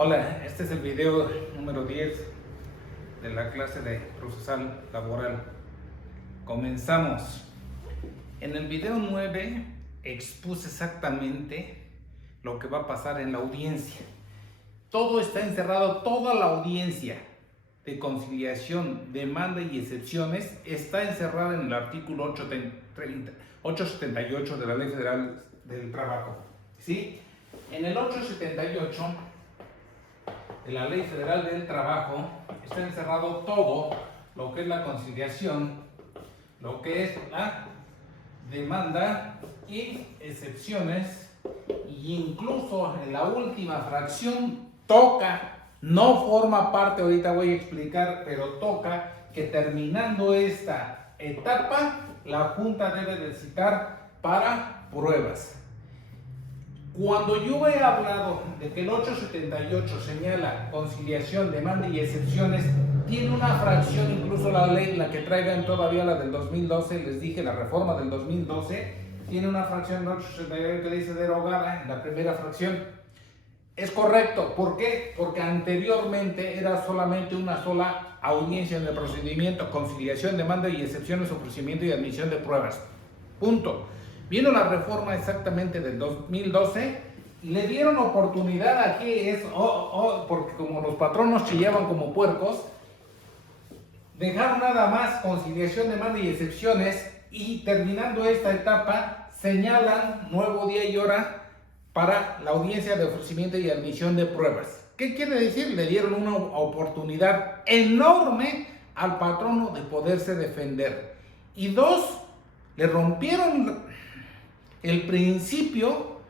Hola, este es el video número 10 de la clase de procesal laboral. Comenzamos. En el video 9 expuse exactamente lo que va a pasar en la audiencia. Todo está encerrado, toda la audiencia de conciliación, demanda y excepciones está encerrada en el artículo 878 de la Ley Federal del Trabajo. ¿Sí? En el 878 de la Ley Federal del Trabajo está encerrado todo lo que es la conciliación, lo que es la demanda y excepciones, e incluso en la última fracción toca, no forma parte, ahorita voy a explicar, pero toca que terminando esta etapa la Junta debe de citar para pruebas. Cuando yo he hablado de que el 878 señala conciliación, demanda y excepciones, tiene una fracción, incluso la ley, la que traigan todavía la del 2012, les dije, la reforma del 2012, tiene una fracción del 878 que dice derogada en la primera fracción. Es correcto, ¿por qué? Porque anteriormente era solamente una sola audiencia en el procedimiento, conciliación, demanda y excepciones, ofrecimiento y admisión de pruebas. Punto. Vino la reforma exactamente del 2012, le dieron oportunidad aquí, porque como los patronos chillaban como puercos, dejaron nada más conciliación, demanda y excepciones, y terminando esta etapa señalan nuevo día y hora para la audiencia de ofrecimiento y admisión de pruebas. ¿Qué quiere decir? Le dieron una oportunidad enorme al patrono de poderse defender. Y dos, le rompieron el principio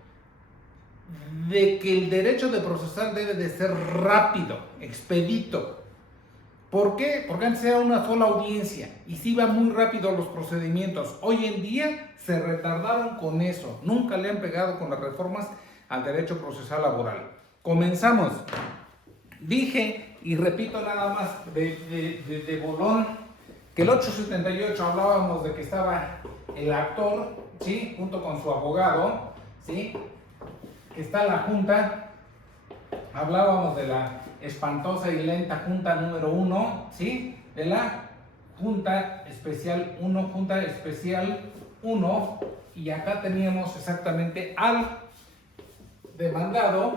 de que el derecho de procesar debe de ser rápido, expedito. ¿Por qué? Porque antes era una sola audiencia y se iban muy rápido los procedimientos. Hoy en día se retardaron con eso. Nunca le han pegado con las reformas al derecho procesal laboral. Comenzamos. Dije y repito nada más de bolón que el 878 hablábamos de que estaba el actor, ¿sí?, junto con su abogado, ¿sí?, que está la junta. Hablábamos de la espantosa y lenta junta número 1, ¿sí?, de la junta especial 1, y acá teníamos exactamente al demandado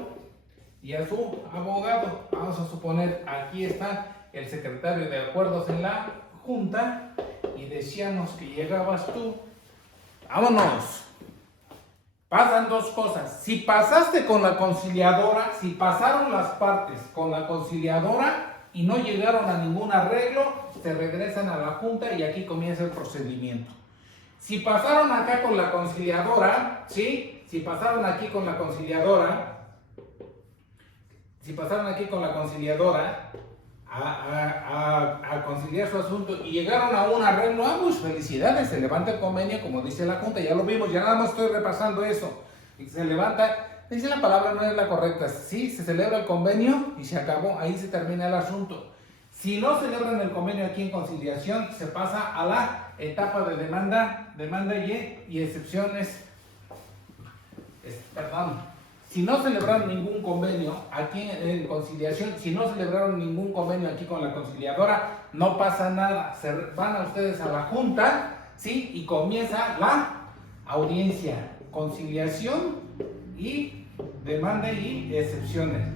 y a su abogado. Vamos a suponer, aquí está el secretario de acuerdos en la junta, y decíamos que llegabas tú. ¡Vámonos! Pasan dos cosas. Si pasaste con la conciliadora, si pasaron las partes con la conciliadora y no llegaron a ningún arreglo, se regresan a la junta y aquí comienza el procedimiento. Si pasaron acá con la conciliadora, ¿sí? Si pasaron aquí con la conciliadora, a conciliar su asunto y llegaron a un arreglo, pues felicidades, se levanta el convenio, como dice la junta, ya lo vimos, ya nada más estoy repasando eso. Y se levanta, dice la palabra, no es la correcta, sí, se celebra el convenio y se acabó, ahí se termina el asunto. Si no celebran el convenio aquí en conciliación, se pasa a la etapa de demanda y excepciones, Si no celebraron ningún convenio aquí en conciliación, si no celebraron ningún convenio aquí con la conciliadora, no pasa nada. Se van a ustedes a la junta, ¿sí?, y comienza la audiencia, conciliación y demanda y excepciones.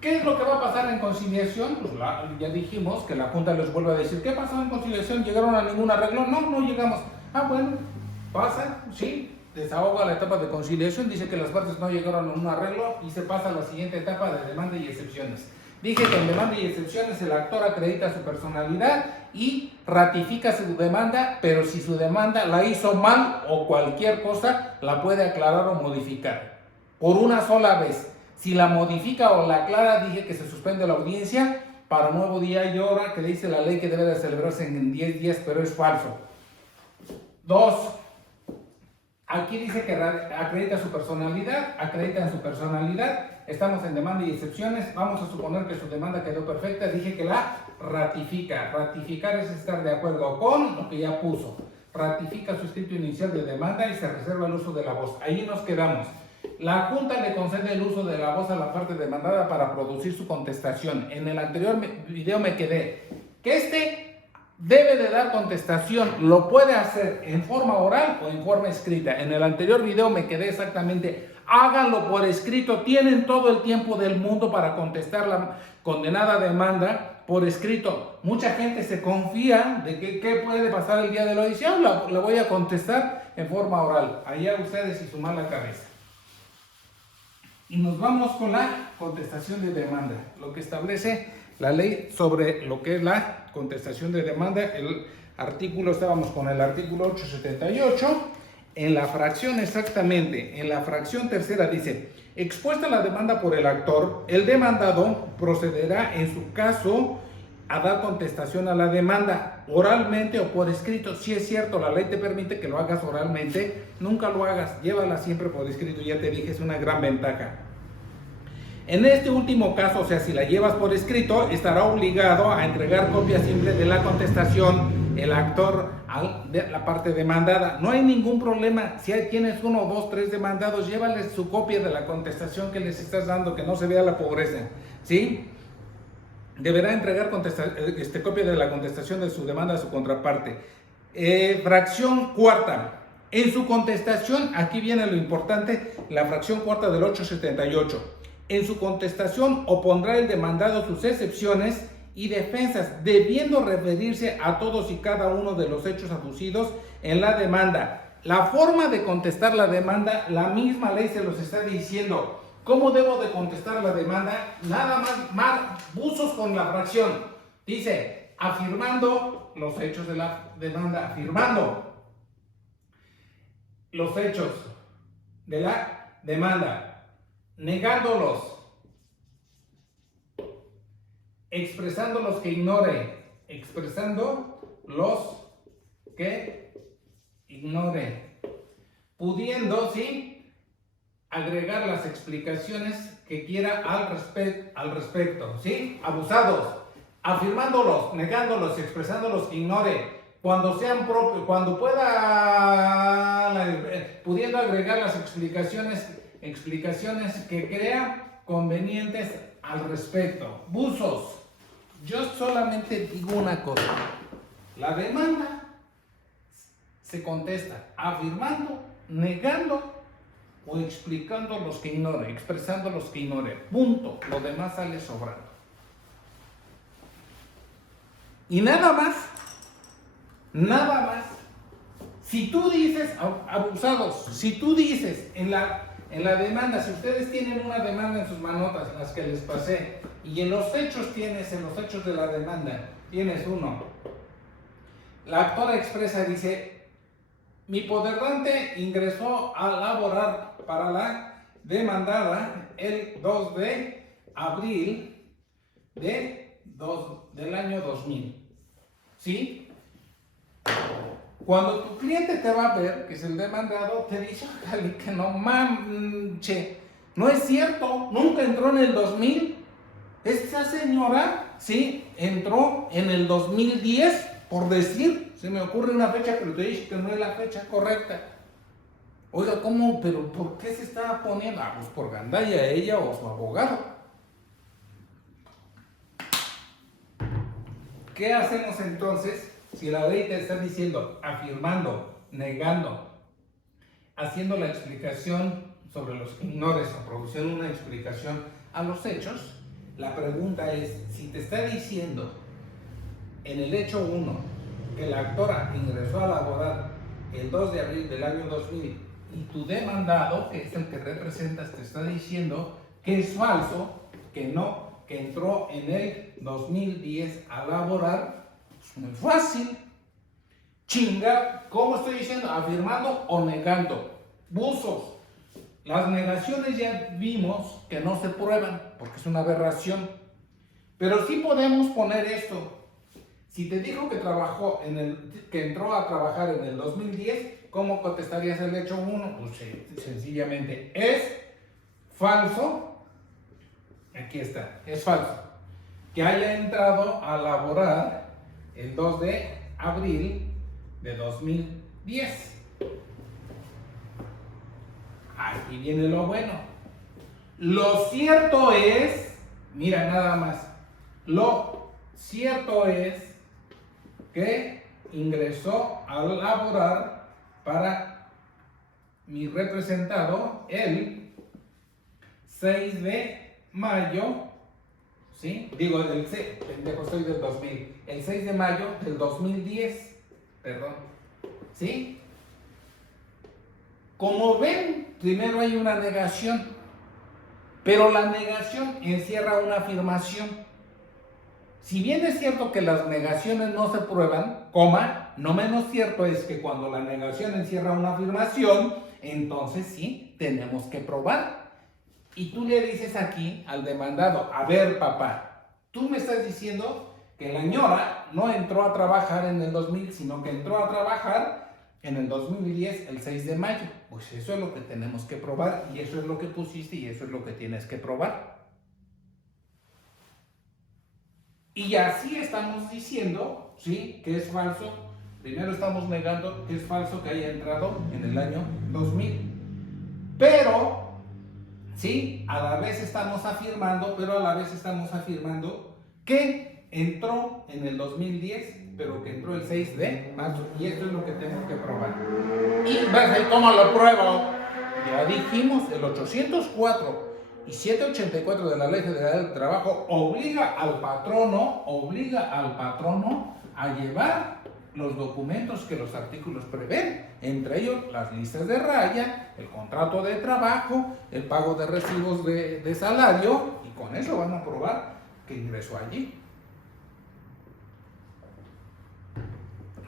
¿Qué es lo que va a pasar en conciliación? Pues ya dijimos que la junta les vuelve a decir, ¿qué pasó en conciliación? ¿Llegaron a ningún arreglo? No llegamos. Bueno, pasa, sí, desahoga la etapa de conciliación, dice que las partes no llegaron a un arreglo y se pasa a la siguiente etapa de demanda y excepciones. Dije que en demanda y excepciones el actor acredita su personalidad y ratifica su demanda, pero si su demanda la hizo mal o cualquier cosa, la puede aclarar o modificar por una sola vez. Si la modifica o la aclara, dije que se suspende la audiencia para nuevo día y hora, que dice la ley que debe de celebrarse en 10 días, pero es falso. 2. Aquí dice que acredita en su personalidad, estamos en demanda y excepciones, vamos a suponer que su demanda quedó perfecta, dije que la ratifica. Ratificar es estar de acuerdo con lo que ya puso. Ratifica su escrito inicial de demanda y se reserva el uso de la voz. Ahí nos quedamos. La Junta le concede el uso de la voz a la parte demandada para producir su contestación. En el anterior video me quedé que debe de dar contestación, lo puede hacer en forma oral o en forma escrita. En el anterior video me quedé exactamente, háganlo por escrito, tienen todo el tiempo del mundo para contestar la condenada demanda por escrito. Mucha gente se confía de que qué puede pasar el día de la audición, la voy a contestar en forma oral. Allá ustedes y su mala cabeza. Y nos vamos con la contestación de demanda, lo que establece la ley sobre lo que es la contestación de demanda. El artículo, estábamos con el artículo 878, en la fracción exactamente, en la fracción tercera dice, expuesta la demanda por el actor, el demandado procederá en su caso a dar contestación a la demanda oralmente o por escrito. Si es cierto, la ley te permite que lo hagas oralmente, nunca lo hagas, llévala siempre por escrito, ya te dije, es una gran ventaja. En este último caso, o sea, si la llevas por escrito, estará obligado a entregar copia simple de la contestación el actor de la parte demandada. No hay ningún problema, si tienes 1, 2, 3 demandados, llévales su copia de la contestación que les estás dando, que no se vea la pobreza, ¿sí? Deberá entregar copia de la contestación de su demanda a su contraparte. Fracción cuarta. En su contestación, aquí viene lo importante, la fracción cuarta del 878. En su contestación opondrá el demandado sus excepciones y defensas, debiendo referirse a todos y cada uno de los hechos aducidos en la demanda. La forma de contestar la demanda, la misma ley se los está diciendo. ¿Cómo debo de contestar la demanda? Nada más buzos con la fracción. Dice, afirmando los hechos de la demanda, afirmando los hechos de la demanda, negándolos, expresando los que ignore, expresando los que ignore, pudiendo, ¿sí?, agregar las explicaciones que quiera al respecto, ¿sí? Abusados, afirmándolos, negándolos, expresando los que ignore, cuando sean propios, cuando pueda, pudiendo agregar las explicaciones que crea convenientes al respecto. Buzos, yo solamente digo una cosa, la demanda se contesta afirmando, negando o explicando los que ignore, expresando los que ignore, punto. Lo demás sale sobrando. Y nada más, si tú dices, abusados, si tú dices en la demanda, si ustedes tienen una demanda en sus manotas, las que les pasé, y en los hechos de la demanda, tienes uno, la actora expresa, dice, mi poderrante ingresó a laborar para la demandada el 2 de abril del año 2000. ¿Sí? Cuando tu cliente te va a ver, que es el demandado, te dice, ojalá que no manche, no es cierto, nunca entró en el 2000. Esta señora, sí, entró en el 2010, por decir, se me ocurre una fecha, pero te dice que no es la fecha correcta. Oiga, ¿cómo? ¿Pero por qué se está poniendo? Pues por gandalla ella o su abogado. ¿Qué hacemos entonces si la ley te está diciendo, afirmando, negando, haciendo la explicación sobre los que ignores o produciendo una explicación a los hechos? La pregunta es, si te está diciendo en el hecho 1 que la actora ingresó a laborar el 2 de abril del año 2000 y tu demandado, que es el que representas, te está diciendo que es falso, que no, que entró en el 2010 a laborar, es muy fácil. Chinga, ¿cómo estoy diciendo? Afirmando o negando. Buzos. Las negaciones ya vimos que no se prueban porque es una aberración. Pero sí podemos poner esto. Si te dijo que que entró a trabajar en el 2010, ¿cómo contestarías el hecho 1? Pues sencillamente es falso. Aquí está, es falso que haya entrado a laborar el 2 de abril de 2010. aquí viene lo bueno. Lo cierto es, mira nada más, lo cierto es que ingresó a laborar para mi representado el 6 de mayo, ¿sí? Digo, pendejo, estoy del 2000, el 6 de mayo del 2010, perdón, ¿sí? Como ven, primero hay una negación, pero la negación encierra una afirmación. Si bien es cierto que las negaciones no se prueban, no menos cierto es que cuando la negación encierra una afirmación, entonces sí, tenemos que probar. Y tú le dices aquí al demandado, a ver papá, tú me estás diciendo que la ñora no entró a trabajar en el 2000, sino que entró a trabajar en el 2010, el 6 de mayo. Pues eso es lo que tenemos que probar, y eso es lo que pusiste, y eso es lo que tienes que probar. Y así estamos diciendo, ¿sí?, que es falso. Primero estamos negando que es falso que haya entrado en el año 2000. Pero, sí, a la vez estamos afirmando, que entró en el 2010, pero que entró el 6 de marzo. Y esto es lo que tengo que probar. Y vas ahí, ¿cómo lo pruebo? Ya dijimos, el 804 y 784 de la Ley Federal del Trabajo obliga al patrono a llevar los documentos que los artículos prevén, entre ellos las listas de raya, el contrato de trabajo, el pago de recibos de salario, y con eso van a probar que ingresó allí.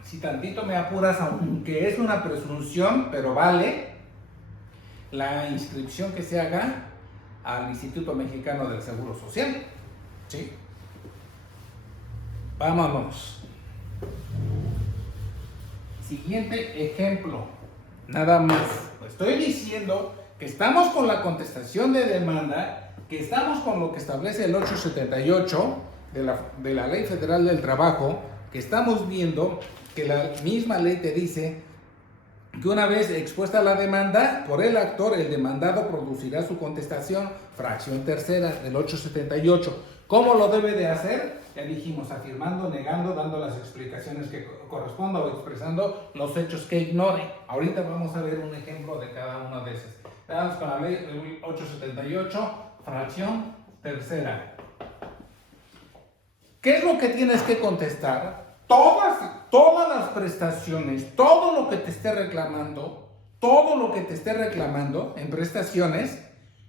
Si tantito me apuras, aunque es una presunción, pero vale, la inscripción que se haga al Instituto Mexicano del Seguro Social, ¿sí? Vámonos. Siguiente ejemplo, nada más. Estoy diciendo que estamos con la contestación de demanda, que estamos con lo que establece el 878 de la Ley Federal del Trabajo, que estamos viendo que la misma ley te dice que una vez expuesta la demanda por el actor, el demandado producirá su contestación, fracción tercera del 878. ¿Cómo lo debe de hacer? Ya dijimos, afirmando, negando, dando las explicaciones que correspondan o expresando los hechos que ignore. Ahorita vamos a ver un ejemplo de cada una de esas. Vamos con la ley 878, fracción tercera. ¿Qué es lo que tienes que contestar? Todas las prestaciones, todo lo que te esté reclamando en prestaciones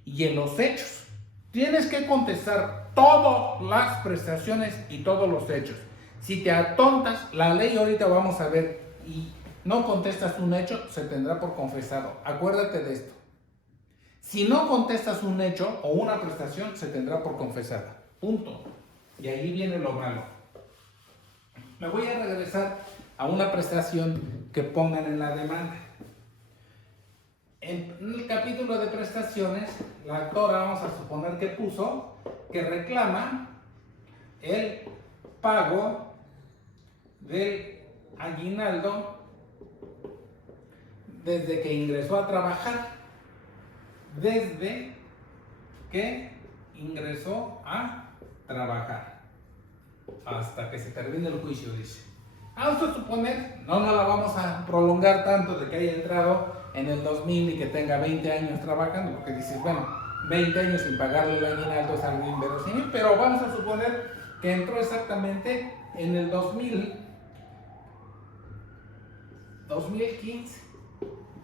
y en los hechos. Tienes que contestar todas las prestaciones y todos los hechos. Si te atontas, la ley ahorita vamos a ver, y no contestas un hecho, se tendrá por confesado. Acuérdate de esto. Si no contestas un hecho o una prestación, se tendrá por confesada. Punto. Y ahí viene lo malo. Me voy a regresar a una prestación que pongan en la demanda. En el capítulo de prestaciones, la actora, vamos a suponer que puso que reclama el pago del aguinaldo desde que ingresó a trabajar. Desde que ingresó a trabajar. Hasta que se termine el juicio, dice. Vamos a suponer, no la vamos a prolongar tanto de que haya entrado en el 2000 y que tenga 20 años trabajando, porque dices, bueno, 20 años sin pagarle el aguinaldo es algo inverosímil, pero vamos a suponer que entró exactamente en el 2015,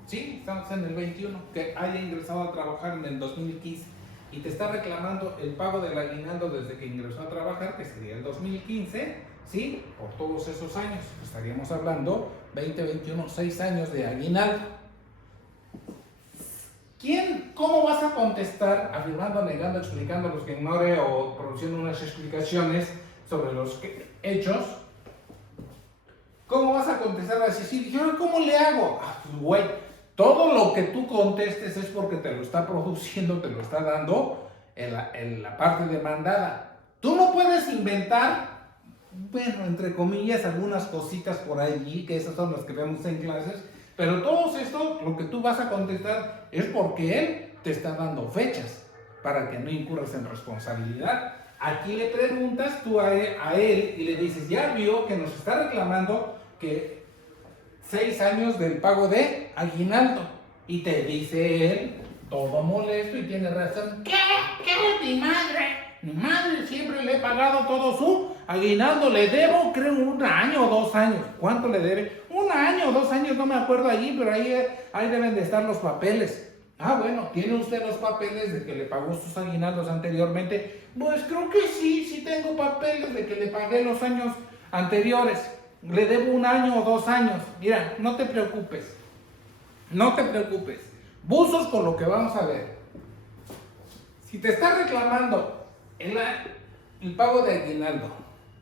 ¿sí? Estamos en el 21, que haya ingresado a trabajar en el 2015 y te está reclamando el pago del aguinaldo desde que ingresó a trabajar, que sería el 2015, ¿sí? Por todos esos años, estaríamos hablando 20, 21, 6 años de aguinaldo. ¿Cómo vas a contestar afirmando, negando, explicando los que ignore o produciendo unas explicaciones sobre los hechos? ¿Cómo vas a contestar así? Sí, ¿cómo le hago? Güey, todo lo que tú contestes es porque te lo está produciendo, te lo está dando en la parte demandada. Tú no puedes inventar, bueno, entre comillas, algunas cositas por allí, que esas son las que vemos en clases, Pero todo esto, lo que tú vas a contestar es porque él te está dando fechas para que no incurras en responsabilidad. Aquí le preguntas tú a él y le dices, ya vio que nos está reclamando que 6 años del pago de aguinaldo. Y te dice él, todo molesto y tiene razón. ¿Qué? Mi madre. Mi madre siempre le he pagado todo su aguinaldo. Le debo, creo, 1 año o 2 años. ¿Cuánto le debe? 1 año o 2 años, no me acuerdo allí, pero ahí deben de estar los papeles. Ah, bueno, ¿tiene usted los papeles de que le pagó sus aguinaldos anteriormente? Pues creo que sí tengo papeles de que le pagué los años anteriores. Le debo 1 año o 2 años. Mira, no te preocupes. No te preocupes. Buzos con lo que vamos a ver. Si te está reclamando el pago de aguinaldo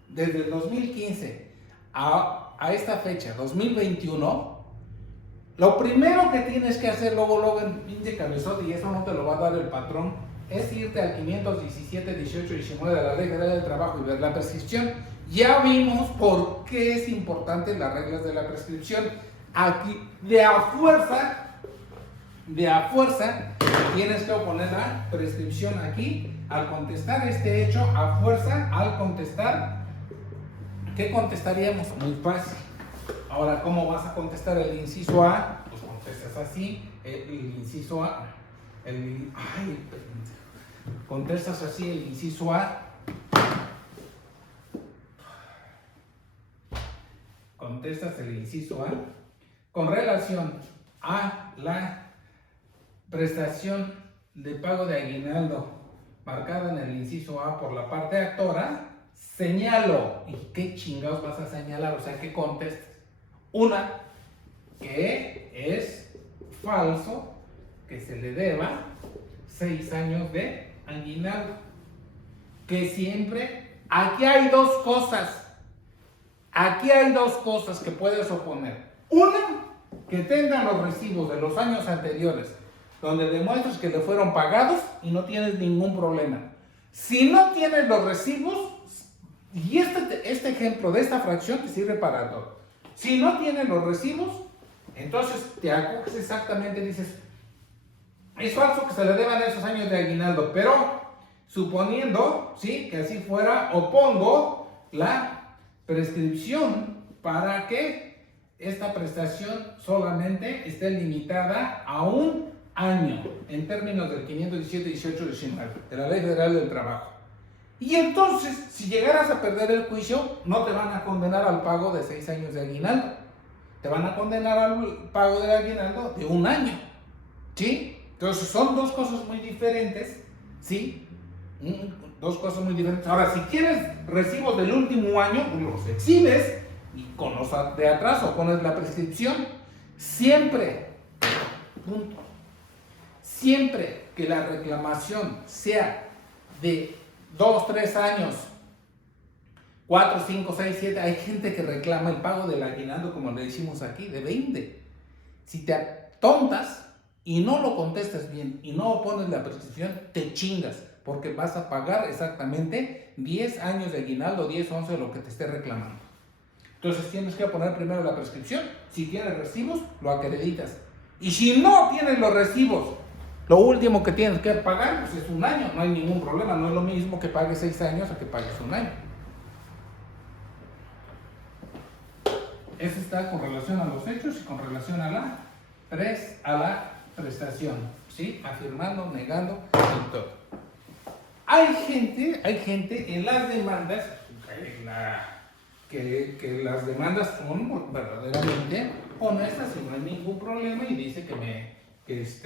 desde el 2015 a esta fecha, 2021, lo primero que tienes que hacer luego en pinche cabezote, y eso no te lo va a dar el patrón, es irte al 517, 18, 19 de la Ley Federal del Trabajo y ver la prescripción. Ya vimos por qué es importante las reglas de la prescripción. Aquí, de a fuerza, tienes que oponer la prescripción aquí. Al contestar este hecho, a fuerza, al contestar, ¿qué contestaríamos? Muy fácil. Ahora, ¿cómo vas a contestar el inciso A? Pues contestas así, el inciso A. Contestas así el inciso A. Contestas el inciso A con relación a la prestación de pago de aguinaldo marcada en el inciso A por la parte actora. Señalo. ¿Y qué chingados vas a señalar? O sea, ¿qué contestas? Una, que es falso que se le deba 6 años de aguinaldo. Que siempre, aquí hay dos cosas que puedes oponer. Una, que tengan los recibos de los años anteriores donde demuestres que le fueron pagados y no tienes ningún problema. Si no tienes los recibos, y este ejemplo de esta fracción te sirve para todo. Si no tienes los recibos, entonces te acoges exactamente y dices, es falso que se le deban esos años de aguinaldo, pero suponiendo, ¿sí?, que así fuera, opongo la prescripción para que esta prestación solamente esté limitada a 1 año en términos del 517, 18, 19 de la Ley Federal del Trabajo. Y entonces, si llegaras a perder el juicio, no te van a condenar al pago de 6 años de aguinaldo. Te van a condenar al pago del aguinaldo de 1 año. ¿Sí? Entonces, son dos cosas muy diferentes. ¿Sí? Dos cosas muy diferentes. Ahora, si quieres recibos del último año, los exhibes y con los de atrás o pones la prescripción. Siempre, punto. Siempre que la reclamación sea de 2, 3 años, 4, 5, 6, 7, hay gente que reclama el pago del aguinaldo, como le decimos aquí, de 20. Si te atontas y no lo contestas bien y no pones la prescripción, te chingas, porque vas a pagar exactamente 10 años de aguinaldo, 10, 11, lo que te esté reclamando. Entonces tienes que poner primero la prescripción. Si tienes recibos, lo acreditas. Y si no tienes los recibos, lo último que tienes que pagar pues es 1 año, no hay ningún problema, no es lo mismo que pagues 6 años a que pagues 1 año. Eso está con relación a los hechos y con relación a la prestación, ¿sí? Afirmando, negando y todo. Hay gente en las demandas que las demandas son verdaderamente honestas y no hay ningún problema y dice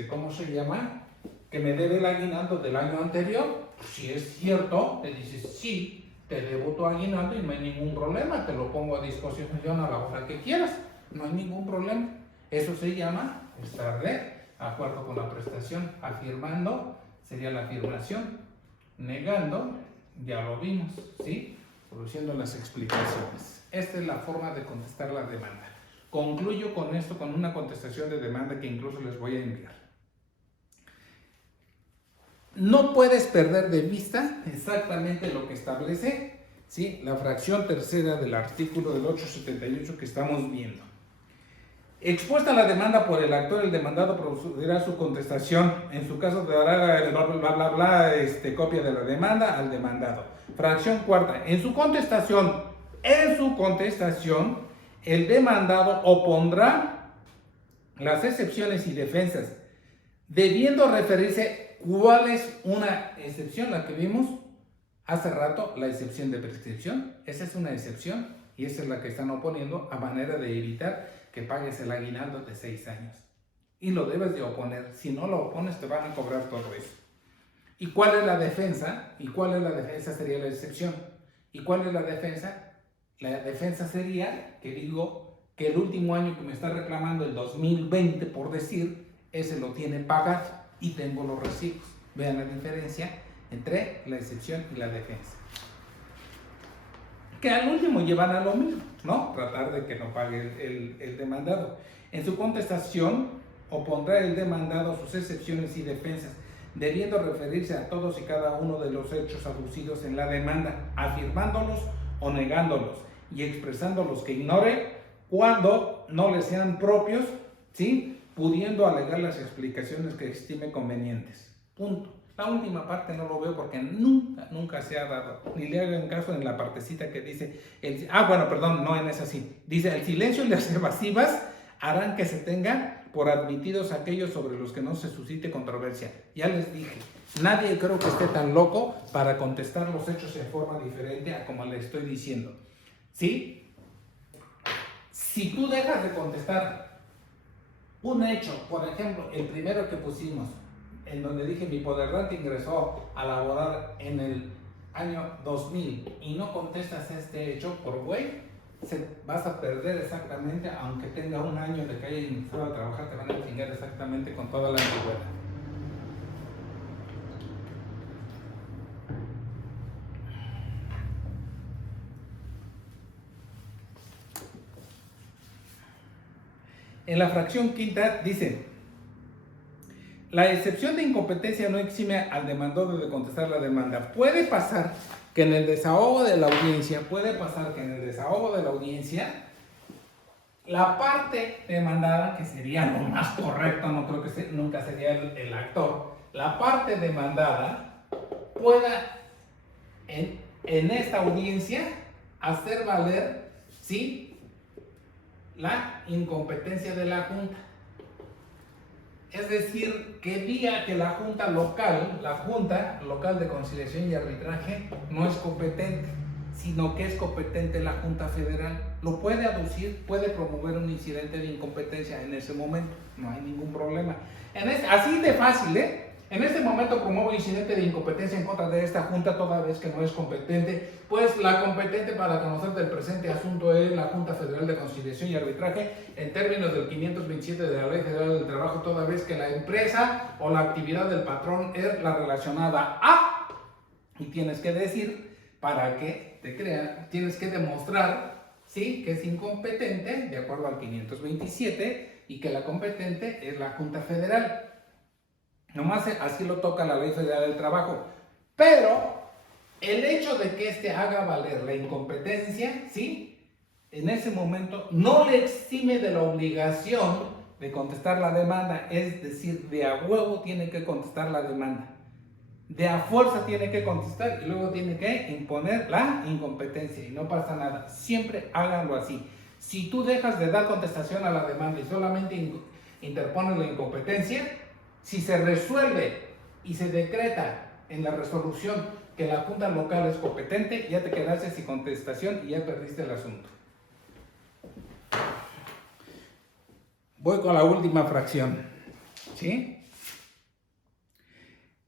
¿cómo se llama? Que me debe el aguinaldo del año anterior. Si es cierto, te dices, sí, te debo tu aguinaldo y no hay ningún problema, te lo pongo a disposición a la hora que quieras, no hay ningún problema. Eso se llama estar de acuerdo con la prestación. Afirmando sería la afirmación, negando, ya lo vimos, ¿sí? Produciendo las explicaciones. Esta es la forma de contestar la demanda. Concluyo con esto, con una contestación de demanda que incluso les voy a enviar. No puedes perder de vista exactamente lo que establece, ¿sí?, la fracción tercera del artículo del 878 que estamos viendo. Expuesta la demanda por el actor, el demandado procederá a su contestación. En su caso dará copia de la demanda al demandado. Fracción cuarta. En su contestación, el demandado opondrá las excepciones y defensas, debiendo referirse cuál es una excepción, la que vimos hace rato, la excepción de prescripción. Esa es una excepción y esa es la que están oponiendo a manera de evitar que pagues el aguinaldo de 6 años. Y lo debes de oponer. Si no lo opones, te van a cobrar todo eso. ¿Y cuál es la defensa? Sería la excepción. ¿Y cuál es la defensa? La defensa sería que digo que el último año que me está reclamando, el 2020, por decir, ese lo tiene pagado y tengo los recibos. Vean la diferencia entre la excepción y la defensa. Que al último llevan a lo mismo, ¿no? Tratar de que no pague el demandado. En su contestación, opondrá el demandado sus excepciones y defensas, debiendo referirse a todos y cada uno de los hechos aducidos en la demanda, afirmándolos o negándolos, y expresando los que ignore cuando no le sean propios, ¿sí? Pudiendo alegar las explicaciones que estime convenientes. Punto. La última parte no lo veo porque nunca se ha dado. Ni le hagan caso en la partecita que dice... no en esa sí. Dice, el silencio y las evasivas harán que se tengan por admitidos aquellos sobre los que no se suscite controversia. Ya les dije, nadie creo que esté tan loco para contestar los hechos en forma diferente a como le estoy diciendo. ¿Sí? Si tú dejas de contestar un hecho, por ejemplo, el primero que pusimos, en donde dije mi poderrante ingresó a laborar en el año 2000 y no contestas este hecho, por güey, vas a perder exactamente, aunque tenga un año de que haya iniciado a trabajar, te van a chingar exactamente con toda la antigüedad. En la fracción quinta dice: la excepción de incompetencia no exime al demandado de contestar la demanda. Puede pasar que en el desahogo de la audiencia, la parte demandada, que sería lo más correcto, no creo que nunca sería el actor, la parte demandada pueda en esta audiencia hacer valer, ¿sí?, la incompetencia de la Junta. Es decir, que diga que la Junta Local de Conciliación y Arbitraje no es competente, sino que es competente la Junta Federal. Lo puede aducir, puede promover un incidente de incompetencia en ese momento, no hay ningún problema. Así de fácil, ¿eh? En este momento promuevo incidente de incompetencia en contra de esta Junta toda vez que no es competente, pues la competente para conocer del presente asunto es la Junta Federal de Conciliación y Arbitraje en términos del 527 de la Ley Federal del Trabajo, toda vez que la empresa o la actividad del patrón es la relacionada a, y tienes que decir, para que te crean, tienes que demostrar, ¿sí?, que es incompetente de acuerdo al 527 y que la competente es la Junta Federal. Nomás así lo toca la Ley Federal del Trabajo. Pero el hecho de que éste haga valer la incompetencia, ¿sí?, en ese momento no le exime de la obligación de contestar la demanda. Es decir, de a huevo tiene que contestar la demanda. De a fuerza tiene que contestar y luego tiene que imponer la incompetencia y no pasa nada. Siempre háganlo así. Si tú dejas de dar contestación a la demanda y solamente interpones la incompetencia, si se resuelve y se decreta en la resolución que la Junta Local es competente, ya te quedaste sin contestación y ya perdiste el asunto. Voy con la última fracción, ¿sí?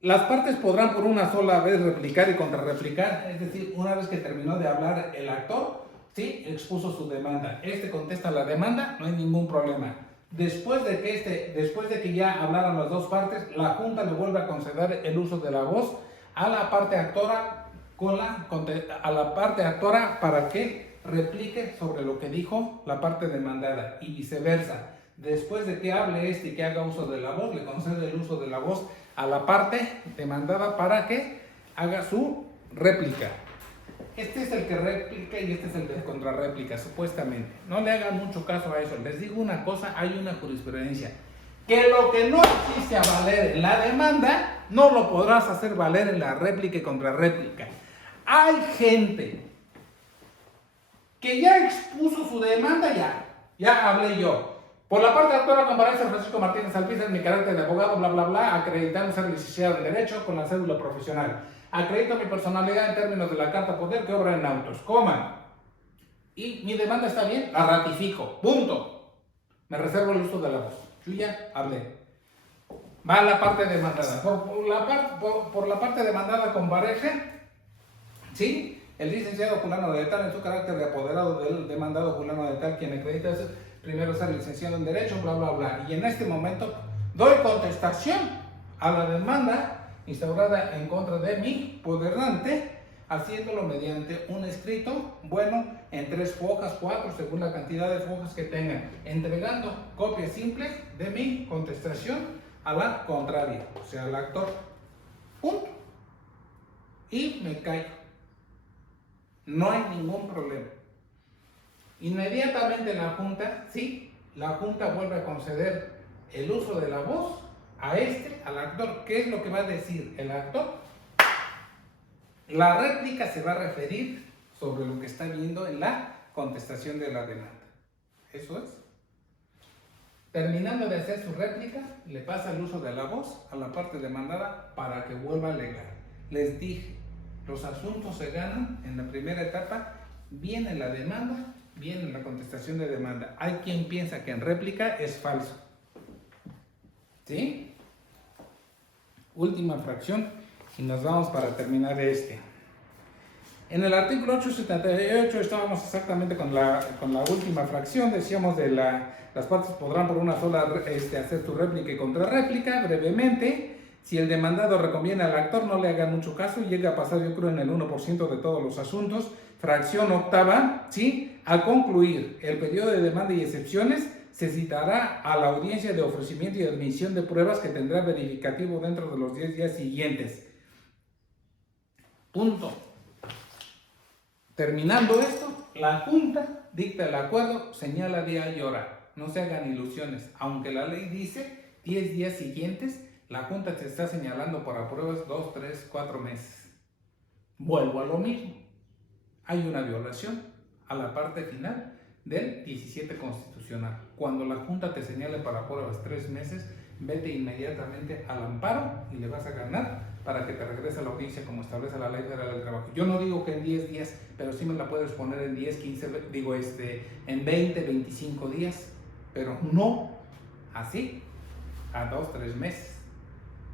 Las partes podrán por una sola vez replicar y contrarreplicar, es decir, una vez que terminó de hablar el actor, ¿sí?, expuso su demanda. Contesta la demanda, no hay ningún problema. Después de que ya hablaron las dos partes, la Junta le vuelve a conceder el uso de la voz a la parte actora para que replique sobre lo que dijo la parte demandada y viceversa. Después de que hable y que haga uso de la voz, le concede el uso de la voz a la parte demandada para que haga su réplica. Este es el que réplica y este es el de contrarréplica, supuestamente. No le hagan mucho caso a eso. Les digo una cosa, hay una jurisprudencia. Que lo que no hiciste a valer en la demanda, no lo podrás hacer valer en la réplica y contrarréplica. Hay gente que ya expuso su demanda, ya hablé yo. Por la parte actual comparece Francisco Martínez Alpiza en mi carácter de abogado, bla, bla, bla, acreditando ser licenciado en Derecho con la cédula profesional. Acredito mi personalidad en términos de la carta poder que obra en autos, y mi demanda está bien, la ratifico, punto. Me reservo el uso de la voz. Yo ya hablé. Va la parte demandada. Por la parte demandada comparece, ¿sí? El licenciado fulano de tal en su carácter de apoderado del demandado fulano de tal, quien acredita primero ser licenciado en Derecho, bla, bla, bla. Y en este momento doy contestación a la demanda instaurada en contra de mi poderante, haciéndolo mediante un escrito, en 3 hojas, 4, según la cantidad de hojas que tengan, entregando copias simples de mi contestación a la contraria, o sea, al actor. Punto. Y me callo. No hay ningún problema. Inmediatamente la Junta vuelve a conceder el uso de la voz al actor. ¿Qué es lo que va a decir el actor? La réplica se va a referir sobre lo que está viendo en la contestación de la demanda. Eso es. Terminando de hacer su réplica, le pasa el uso de la voz a la parte demandada para que vuelva a alegar. Les dije, los asuntos se ganan en la primera etapa, viene la demanda, viene la contestación de demanda. Hay quien piensa que en réplica es falso. ¿Sí? Última fracción y nos vamos para terminar este. En el artículo 878 estábamos exactamente con la última fracción, decíamos las partes podrán por una sola hacer su réplica y contrarréplica. Brevemente, si el demandado reconviene al actor, no le haga mucho caso, llega a pasar yo creo en el 1% de todos los asuntos. Fracción octava, ¿sí? Al concluir el periodo de demanda y excepciones, se citará a la audiencia de ofrecimiento y admisión de pruebas que tendrá verificativo dentro de los 10 días siguientes. Punto. Terminando esto, la Junta dicta el acuerdo, señala día y hora. No se hagan ilusiones. Aunque la ley dice 10 días siguientes, la Junta te está señalando para pruebas 2, 3, 4 meses. Vuelvo a lo mismo. Hay una violación a la parte final del 17 constitucional. Cuando la Junta te señale para pruebas 3 meses, vete inmediatamente al amparo y le vas a ganar para que te regrese a la audiencia como establece la Ley Federal del Trabajo. Yo no digo que en 10 días, pero sí me la puedes poner en 10, 15, en 20, 25 días, pero no así a 2, 3 meses.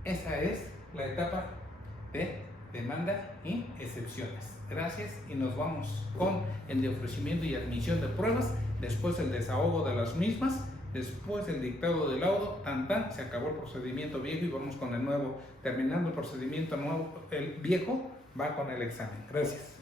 Esa es la etapa de demanda y excepciones. Gracias y nos vamos con el de ofrecimiento y admisión de pruebas, después el desahogo de las mismas, después el dictado del laudo, se acabó el procedimiento viejo y vamos con el nuevo. Terminando el procedimiento nuevo, el viejo va con el examen. Gracias.